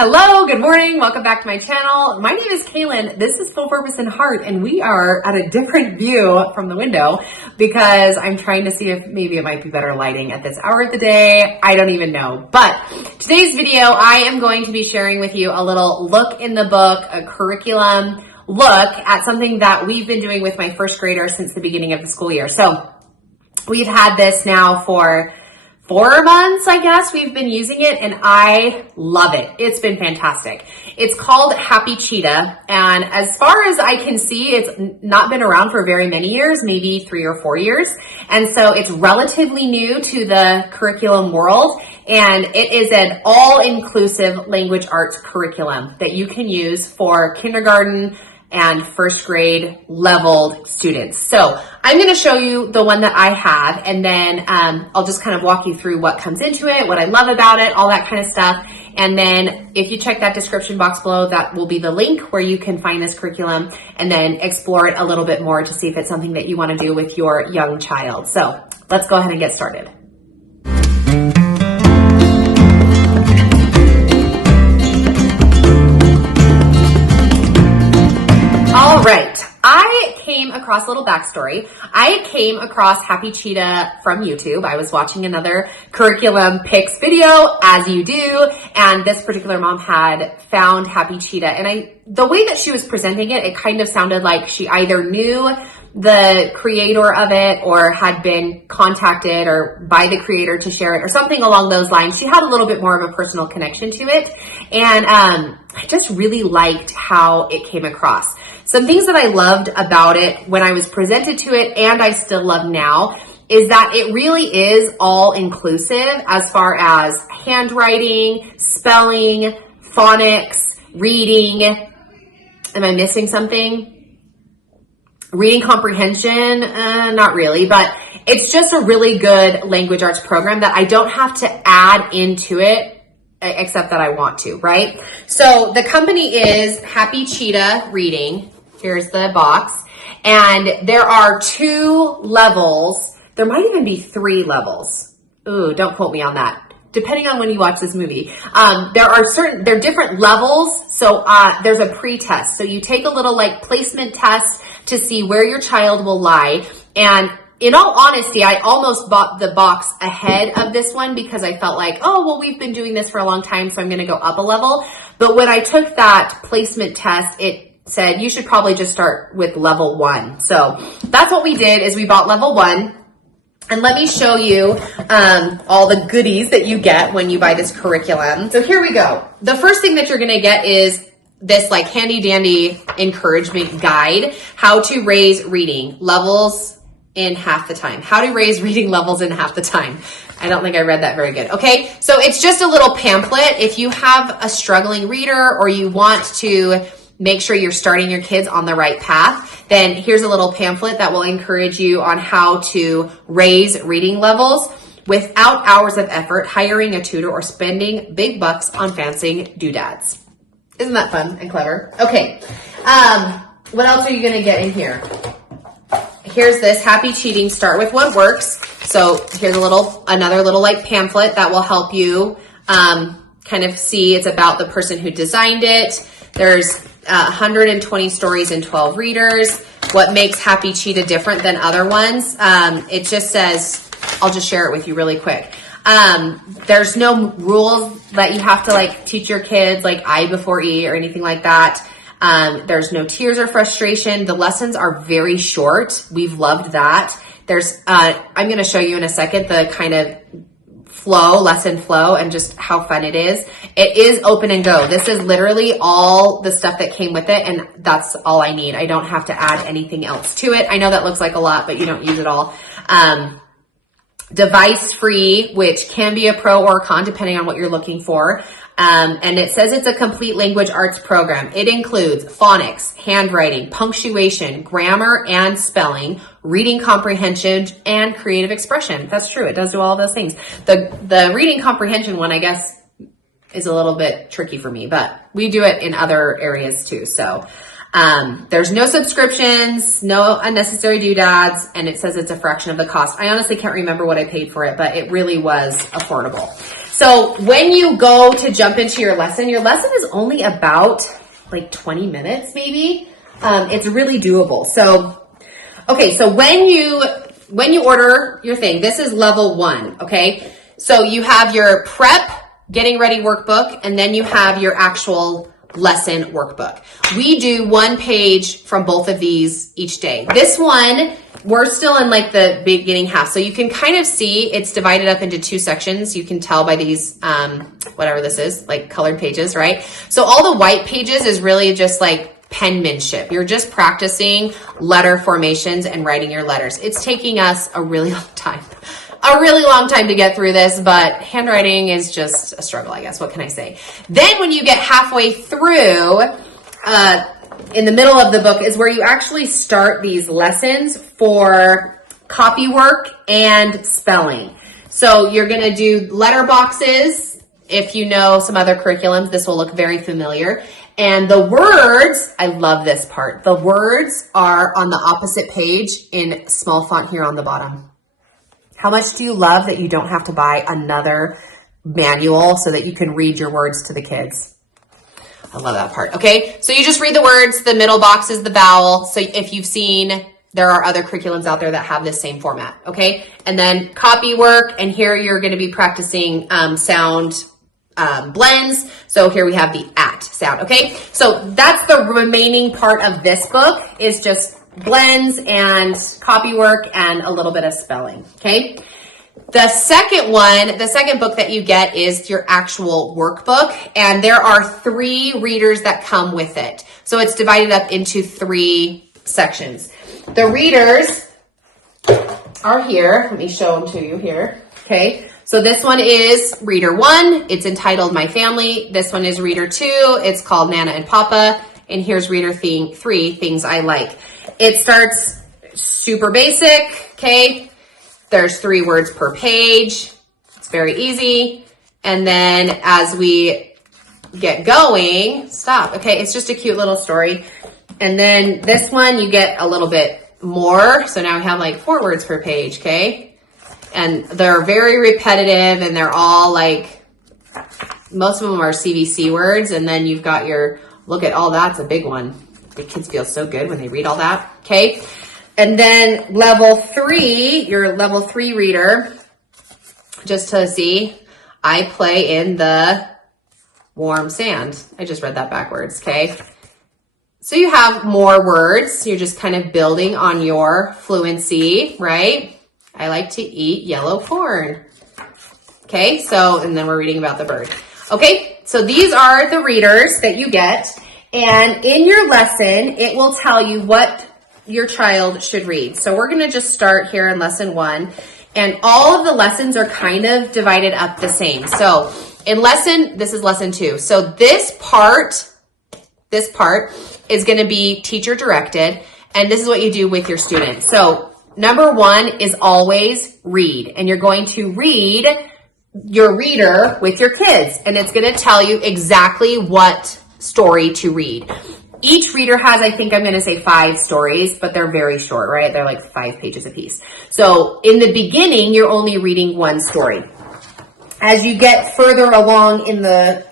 Hello, good morning. Welcome back to my channel. My name is Kaylin. This is Full Purpose and Heart, and we are at a different view from the window because I'm trying to see if maybe it might be better lighting at this hour of the day. I don't even know. But today's video, I am going to be sharing with you a little look in the book, a curriculum look at something that we've been doing with my first grader since the beginning of the school year. So we've had this now for 4 months, I guess. We've been using it and I love it. It's been fantastic. It's called Happy Cheetah. And as far as I can see, it's not been around for very many years, maybe 3 or 4 years. And so it's relatively new to the curriculum world. And it is an all-inclusive language arts curriculum that you can use for kindergarten and first grade leveled students. So I'm going to show you the one that I have, and then I'll just kind of walk you through what comes into it, what I love about it, all that kind of stuff. And then if you check that description box below, that will be the link where you can find this curriculum and then explore it a little bit more to see if it's something that you want to do with your young child. So let's go ahead and get started. All right, I came across a little backstory. I came across Happy Cheetah from YouTube. I was watching another curriculum picks video, as you do, and this particular mom had found Happy Cheetah. And the way that she was presenting it, it kind of sounded like she either knew the creator of it or had been contacted or by the creator to share it or something along those lines. She had a little bit more of a personal connection to it. And I just really liked how it came across. Some things that I loved about it when I was presented to it, and I still love now, is that it really is all inclusive as far as handwriting, spelling, phonics, reading. Am I missing something? Reading comprehension, not really, but it's just a really good language arts program that I don't have to add into it except that I want to, right? So the company is Happy Cheetah Reading. Here's the box. And there are 2 levels. There might even be 3 levels. Ooh, don't quote me on that. Depending on when you watch this movie. There are different levels. So there's a pre-test. So you take a little like placement test to see where your child will lie. And in all honesty, I almost bought the box ahead of this one because I felt like, oh, well, we've been doing this for a long time, so I'm going to go up a level. But when I took that placement test, it said you should probably just start with level 1. So that's what we did, is we bought level 1. And let me show you all the goodies that you get when you buy this curriculum. So here we go. The first thing that you're going to get is this like handy dandy encouragement guide, how to raise reading levels in half the time. How to raise reading levels in half the time. I don't think I read that very good. Okay, so it's just a little pamphlet. If you have a struggling reader or you want to make sure you're starting your kids on the right path, then here's a little pamphlet that will encourage you on how to raise reading levels without hours of effort, hiring a tutor, or spending big bucks on fancy doodads. Isn't that fun and clever? Okay, what else are you gonna get in here? Here's this Happy Cheating, Start With What Works. So here's another little like pamphlet that will help you kind of see. It's about the person who designed it. There's 120 stories and 12 readers. What makes Happy Cheetah different than other ones? It just says, I'll just share it with you really quick. There's no rules that you have to like teach your kids, like I before E or anything like that. There's no tears or frustration. The lessons are very short. We've loved that. I'm going to show you in a second the kind of lesson flow and just how fun it is. It is open and go. This is literally all the stuff that came with it, and that's all I need. I don't have to add anything else to it. I know that looks like a lot, but you don't use it all. Device free, which can be a pro or a con depending on what you're looking for. And it says it's a complete language arts program. It includes phonics, handwriting, punctuation, grammar and spelling, reading comprehension, and creative expression. That's true. It does do all of those things. The reading comprehension one, I guess, is a little bit tricky for me, but we do it in other areas too. So There's no subscriptions, no unnecessary doodads, and it says it's a fraction of the cost. I honestly can't remember what I paid for it, but it really was affordable. So when you go to jump into your lesson is only about like 20 minutes maybe. It's really doable. So, okay, so when you order your thing, this is level 1, okay? So you have your prep, getting ready workbook, and then you have your actual lesson workbook. We do 1 page from both of these each day. This one, we're still in like the beginning half. So you can kind of see it's divided up into 2 sections. You can tell by these, whatever this is, like colored pages, right? So all the white pages is really just like penmanship. You're just practicing letter formations and writing your letters. It's taking us a really long time to get through this, but handwriting is just a struggle, I guess. What can I say? Then when you get halfway through, in the middle of the book is where you actually start these lessons for copy work and spelling. So you're going to do letter boxes. If you know some other curriculums, this will look very familiar. And the words, I love this part. The words are on the opposite page in small font here on the bottom. How much do you love that you don't have to buy another manual so that you can read your words to the kids? I love that part. Okay, so you just read the words. The middle box is the vowel. So if you've seen, there are other curriculums out there that have this same format. Okay, and then copy work. And here you're going to be practicing sound blends. So here we have the at sound. Okay, so that's the remaining part of this book is just blends and copy work and a little bit of spelling. Okay. The second book that you get is your actual workbook, and there are 3 readers that come with it. So it's divided up into 3 sections. The readers are here. Let me show them to you here. Okay. So this one is reader 1. It's entitled My Family. This one is reader 2. It's called Nana and Papa. And here's reader 3, Things I Like. It starts super basic, okay? There's 3 words per page. It's very easy. And then as we get going, stop. Okay, it's just a cute little story. And then this one, you get a little bit more. So now we have like 4 words per page, okay? And they're very repetitive and they're all like, most of them are CVC words. And then you've got your, look at all that's a big one. The kids feel so good when they read all that, okay? And then level 3, your level 3 reader, just to see, I play in the warm sand. I just read that backwards, okay? So you have more words. You're just kind of building on your fluency, right? I like to eat yellow corn. Okay, so, and then we're reading about the bird. Okay, so these are the readers that you get. And in your lesson, it will tell you what your child should read. So we're going to just start here in lesson 1. And all of the lessons are kind of divided up the same. So in this is lesson 2. So this part is going to be teacher directed. And this is what you do with your students. So number 1 is always read. And you're going to read your reader with your kids. And it's going to tell you exactly what story to read. Each reader has, I think I'm going to say 5 stories, but they're very short, right? They're like 5 pages a piece. So in the beginning, you're only reading 1 story. As you get further along in the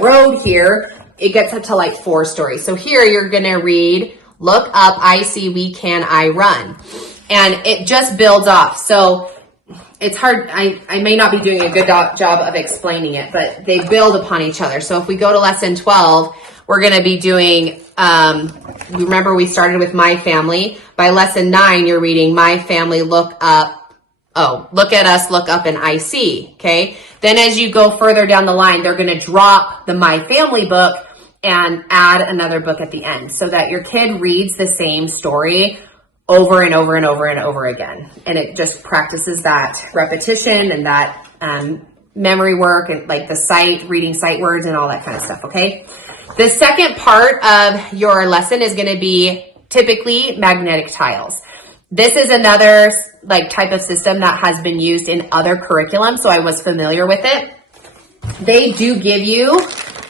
road here, it gets up to like 4 stories. So here you're going to read, look up, I see, we can, I run. And it just builds off. So it's hard. I may not be doing a good job of explaining it, but they build upon each other. So if we go to lesson 12, we're going to be doing, remember we started with My Family. By lesson 9, you're reading My Family, look up. Oh, look at us, look up, and I see. Okay. Then as you go further down the line, they're going to drop the My Family book and add another book at the end so that your kid reads the same story over and over and over and over again. And it just practices that repetition and that memory work and like the reading sight words and all that kind of stuff, okay? The second part of your lesson is going to be typically magnetic tiles. This is another like type of system that has been used in other curriculums, so I was familiar with it. They do give you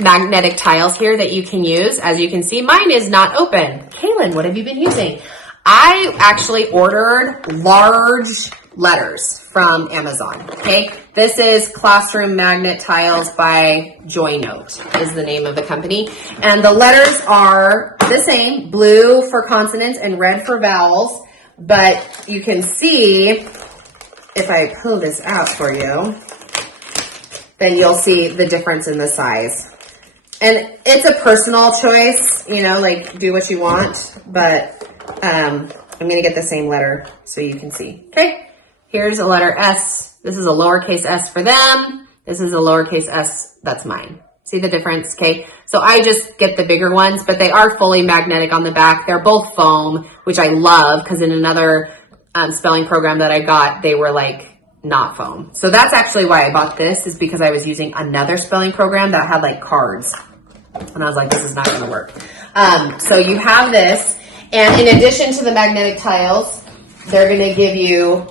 magnetic tiles here that you can use. As you can see, mine is not open. Kaylin, what have you been using? I actually ordered large letters from Amazon, okay? This is Classroom Magnet Tiles by JoyNote is the name of the company. And the letters are the same, blue for consonants and red for vowels. But you can see, if I pull this out for you, then you'll see the difference in the size. And it's a personal choice, you know, like do what you want, but I'm going to get the same letter so you can see. Okay, here's a letter S. This is a lowercase s for them. This is a lowercase s, that's mine. See the difference? Okay, so I just get the bigger ones, but they are fully magnetic on the back. They're both foam, which I love because in another spelling program that I got, they were like not foam. So that's actually why I bought this, is because I was using another spelling program that had like cards. And I was like, this is not going to work. So you have this. And in addition to the magnetic tiles, they're going to give you,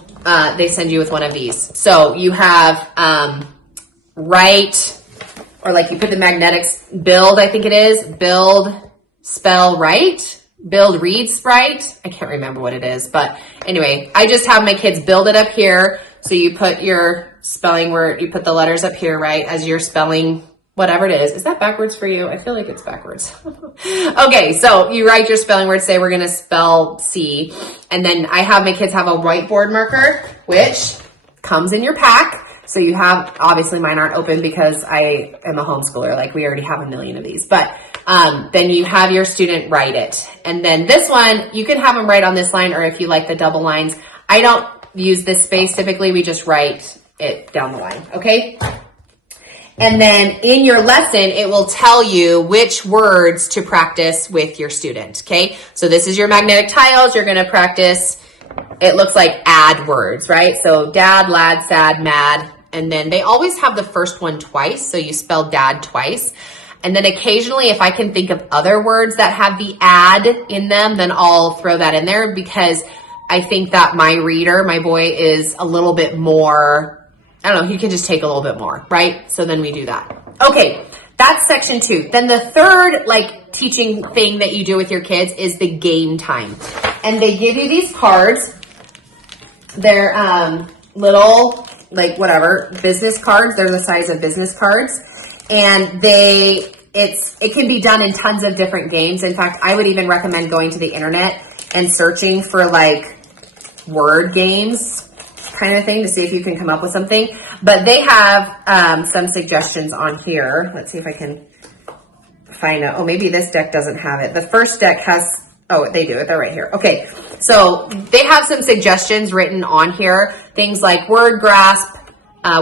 they send you with one of these. So you have write, or like you put the magnetics, build, I think it is, build, spell, write, build, reads, write. I can't remember what it is. But anyway, I just have my kids build it up here. So you put your spelling word, you put the letters up here, right, as you're spelling whatever it is. Is that backwards for you? I feel like it's backwards. Okay, so you write your spelling word, say we're going to spell C. And then I have my kids have a whiteboard marker, which comes in your pack. So you have, obviously mine aren't open because I am a homeschooler. Like we already have a million of these. But then you have your student write it. And then this one, you can have them write on this line, or if you like the double lines. I don't use this space. Typically, we just write it down the line. Okay? And then in your lesson, it will tell you which words to practice with your student, okay? So this is your magnetic tiles. You're going to practice, it looks like add words, right? So dad, lad, sad, mad. And then they always have the first one twice. So you spell dad twice. And then occasionally, if I can think of other words that have the add in them, then I'll throw that in there because I think that my reader, my boy, is a little bit more, I don't know, he can just take a little bit more, right? So then we do that. Okay, that's section 2. Then the third, like, teaching thing that you do with your kids is the game time. And they give you these cards. They're little, like, whatever, business cards. They're the size of business cards. And it can be done in tons of different games. In fact, I would even recommend going to the internet and searching for, like, word games kind of thing to see if you can come up with something. But they have some suggestions on here. Let's see if I can find out. Oh, maybe this deck doesn't have it. The first deck has, oh, they do it. They're right here. Okay. So they have some suggestions written on here. Things like word grasp,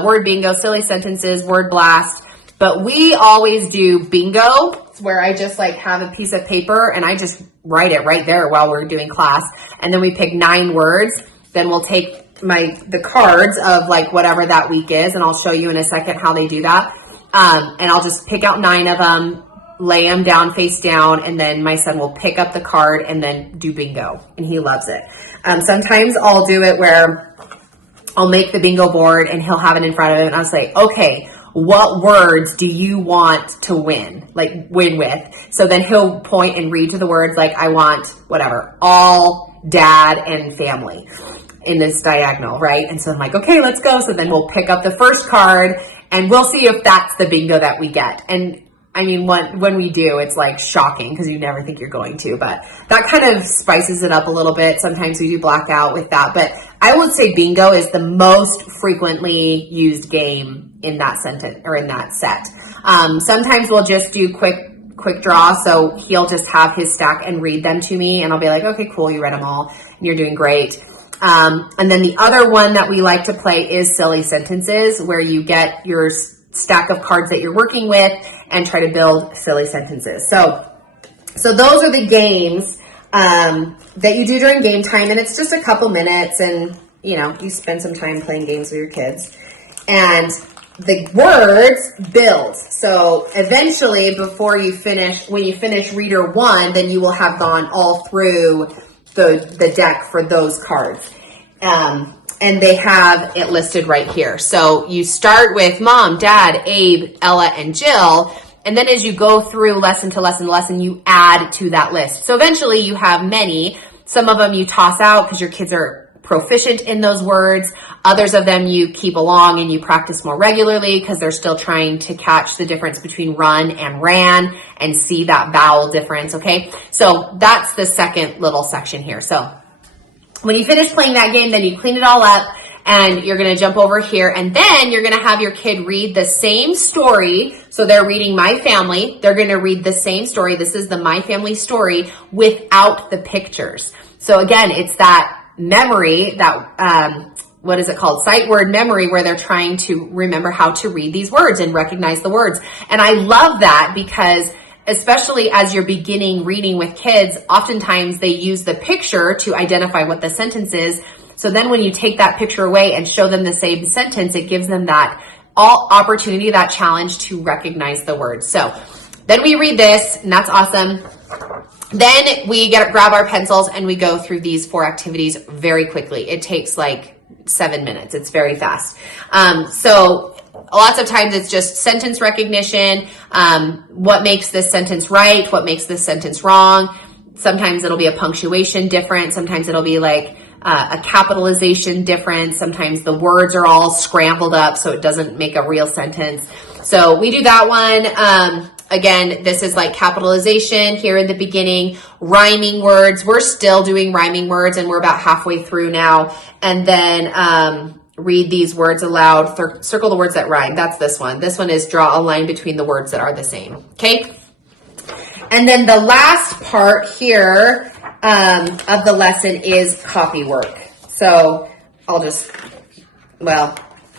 word bingo, silly sentences, word blast. But we always do bingo, where I just like have a piece of paper and I just write it right there while we're doing class. And then we pick 9 words. Then we'll take the cards of like whatever that week is, and I'll show you in a second how they do that. And I'll just pick out 9 of them, lay them down face down, and then my son will pick up the card and then do bingo, and he loves it. Sometimes I'll do it where I'll make the bingo board and he'll have it in front of him, and I'll say, okay, what words do you want to win? Like win with. So then he'll point and read to the words like, I want whatever, all, dad, and family in this diagonal, right? And so I'm like, okay, let's go. So then we'll pick up the first card and we'll see if that's the bingo that we get. And I mean, when we do, it's like shocking because you never think you're going to, but that kind of spices it up a little bit. Sometimes we do black out with that, but I would say bingo is the most frequently used game in that sentence or in that set. Sometimes we'll just do quick draw. So he'll just have his stack and read them to me, and I'll be like, okay, cool. You read them all and you're doing great. And then the other one that we like to play is silly sentences, where you get your stack of cards that you're working with and try to build silly sentences. So those are the games that you do during game time, and it's just a couple minutes, and you spend some time playing games with your kids. And the words build. So eventually, when you finish reader 1, then you will have gone all through the deck for those cards. And they have it listed right here. So you start with Mom, Dad, Abe, Ella, and Jill, and then as you go through lesson to lesson to lesson, you add to that list. So eventually you have many. Some of them you toss out because your kids are proficient in those words. Others of them you keep along and you practice more regularly because they're still trying to catch the difference between run and ran and see that vowel difference, okay? So that's the second little section here. So when you finish playing that game, then you clean it all up and you're going to jump over here, and then you're going to have your kid read the same story. So they're reading My Family. They're going to read the same story. This is the My Family story without the pictures. So again, it's that memory, that what is it called? Sight word memory, where they're trying to remember how to read these words and recognize the words. And I love that because especially as you're beginning reading with kids, oftentimes they use the picture to identify what the sentence is. So then when you take that picture away and show them the same sentence, it gives them that opportunity, that challenge to recognize the words. So then we read this, and that's awesome. Then we grab our pencils and we go through these 4 activities very quickly. It takes like 7 minutes. It's very fast. So lots of times it's just sentence recognition. What makes this sentence right? What makes this sentence wrong? Sometimes it'll be a punctuation difference. Sometimes it'll be like a capitalization difference. Sometimes the words are all scrambled up so it doesn't make a real sentence. So we do that one. Again, this is like capitalization here in the beginning, rhyming words. We're still doing rhyming words and we're about halfway through now. And then read these words aloud. Circle the words that rhyme. That's this one. This one is draw a line between the words that are the same. Okay. And then the last part here of the lesson is copy work. So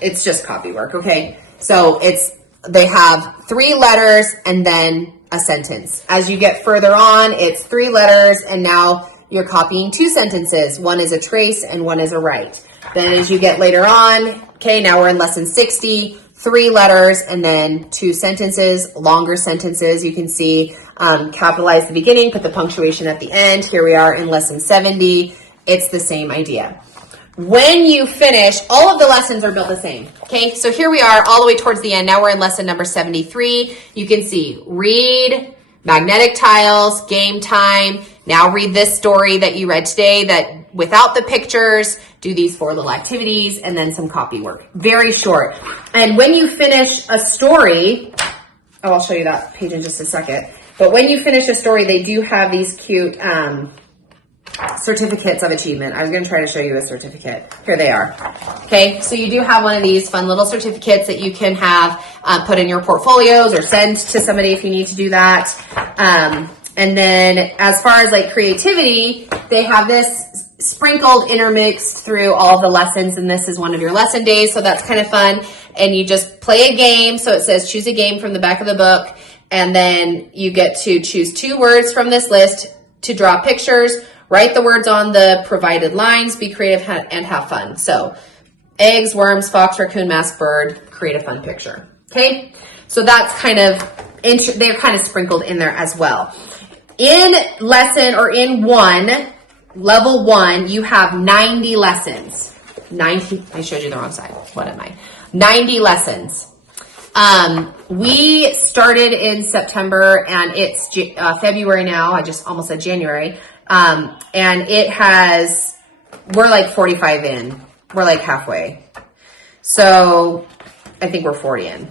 it's just copy work. Okay. So they have 3 letters and then a sentence. As you get further on, it's 3 letters and now you're copying 2 sentences. One is a trace and one is a write. Then as you get later on, okay, now we're in lesson 60, 3 letters and then 2 sentences, longer sentences. You can see capitalize the beginning, put the punctuation at the end. Here we are in lesson 70. It's the same idea. When you finish, all of the lessons are built the same. Okay, so here we are all the way towards the end. Now we're in lesson number 73. You can see read, magnetic tiles, game time. Now read this story that you read today that without the pictures, do these 4 little activities and then some copy work. Very short. And when you finish a story, I'll show you that page in just a second. But when you finish a story, they do have these cute certificates of achievement. I was going to try to show you a certificate. Here they are. Okay, so you do have one of these fun little certificates that you can have put in your portfolios or send to somebody if you need to do that. And then as far as like creativity, they have this sprinkled, intermixed through all the lessons, and this is one of your lesson days, so that's kind of fun. And you just play a game. So it says choose a game from the back of the book, and then you get to choose 2 words from this list to draw pictures. Write the words on the provided lines, be creative and have fun. So eggs, worms, fox, raccoon, mask, bird, create a fun picture. Okay, so that's kind of, they're kind of sprinkled in there as well. In lesson or in level 1, you have 90 lessons. 90, I showed you the wrong side. What am I? 90 lessons. We started in September and it's February now. I just almost said January. And we're like 45 in. We're like halfway. So I think we're 40 in.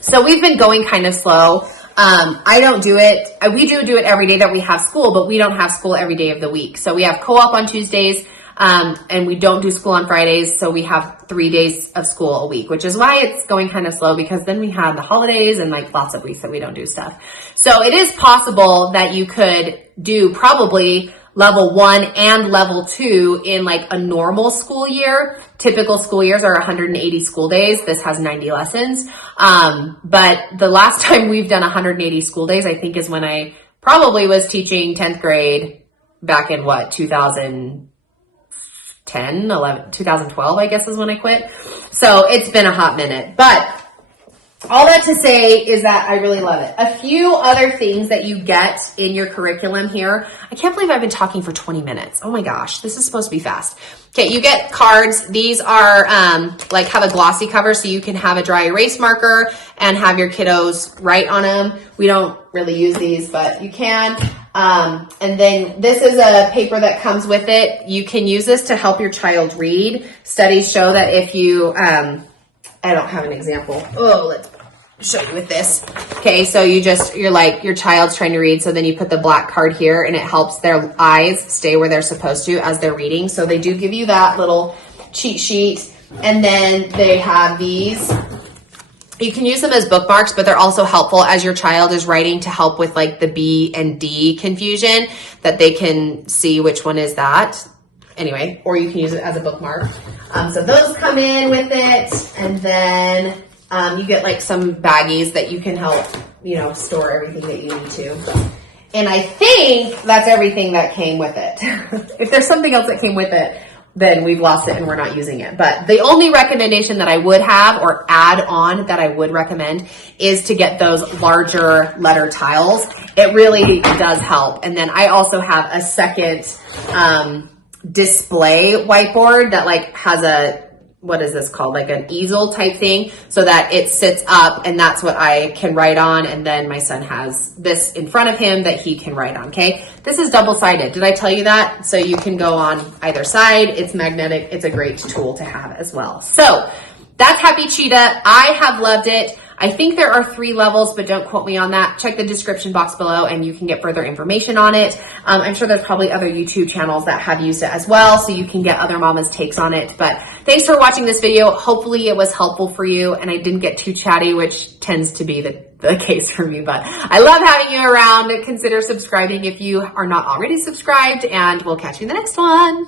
So we've been going kind of slow. I don't do it. We do it every day that we have school, but we don't have school every day of the week. So we have co-op on Tuesdays, and we don't do school on Fridays. So we have 3 days of school a week, which is why it's going kind of slow, because then we have the holidays and like lots of weeks that we don't do stuff. So it is possible that you could do probably level 1 and level 2 in like a normal school year. Typical school years are 180 school days. This has 90 lessons. But the last time we've done 180 school days, I think, is when I probably was teaching 10th grade back in 2012, I guess is when I quit. So it's been a hot minute, but all that to say is that I really love it. A few other things that you get in your curriculum here. I can't believe I've been talking for 20 minutes. Oh my gosh, this is supposed to be fast. Okay, you get cards. These are like have a glossy cover so you can have a dry erase marker and have your kiddos write on them. We don't really use these, but you can. And then this is a paper that comes with it. You can use this to help your child read. Studies show that if you, I don't have an example. Oh, let's show you with this. Okay, so you're like, your child's trying to read, so then you put the black card here and it helps their eyes stay where they're supposed to as they're reading. So they do give you that little cheat sheet. And then they have these. You can use them as bookmarks, but they're also helpful as your child is writing to help with like the B and D confusion, that they can see which one is that. Anyway, or you can use it as a bookmark. So those come in with it. And then you get like some baggies that you can help, store everything that you need to. And I think that's everything that came with it. If there's something else that came with it, then we've lost it and we're not using it. But the only recommendation that I would have or add on that I would recommend is to get those larger letter tiles. It really does help. And then I also have a second display whiteboard that like has what is this called? Like an easel type thing, so that it sits up and that's what I can write on. And then my son has this in front of him that he can write on. Okay. This is double-sided. Did I tell you that? So you can go on either side. It's magnetic. It's a great tool to have as well. So that's Happy Cheetah. I have loved it. I think there are 3 levels, but don't quote me on that. Check the description box below and you can get further information on it. I'm sure there's probably other YouTube channels that have used it as well, so you can get other mamas' takes on it. But thanks for watching this video. Hopefully it was helpful for you and I didn't get too chatty, which tends to be the case for me. But I love having you around. Consider subscribing if you are not already subscribed, and we'll catch you in the next one.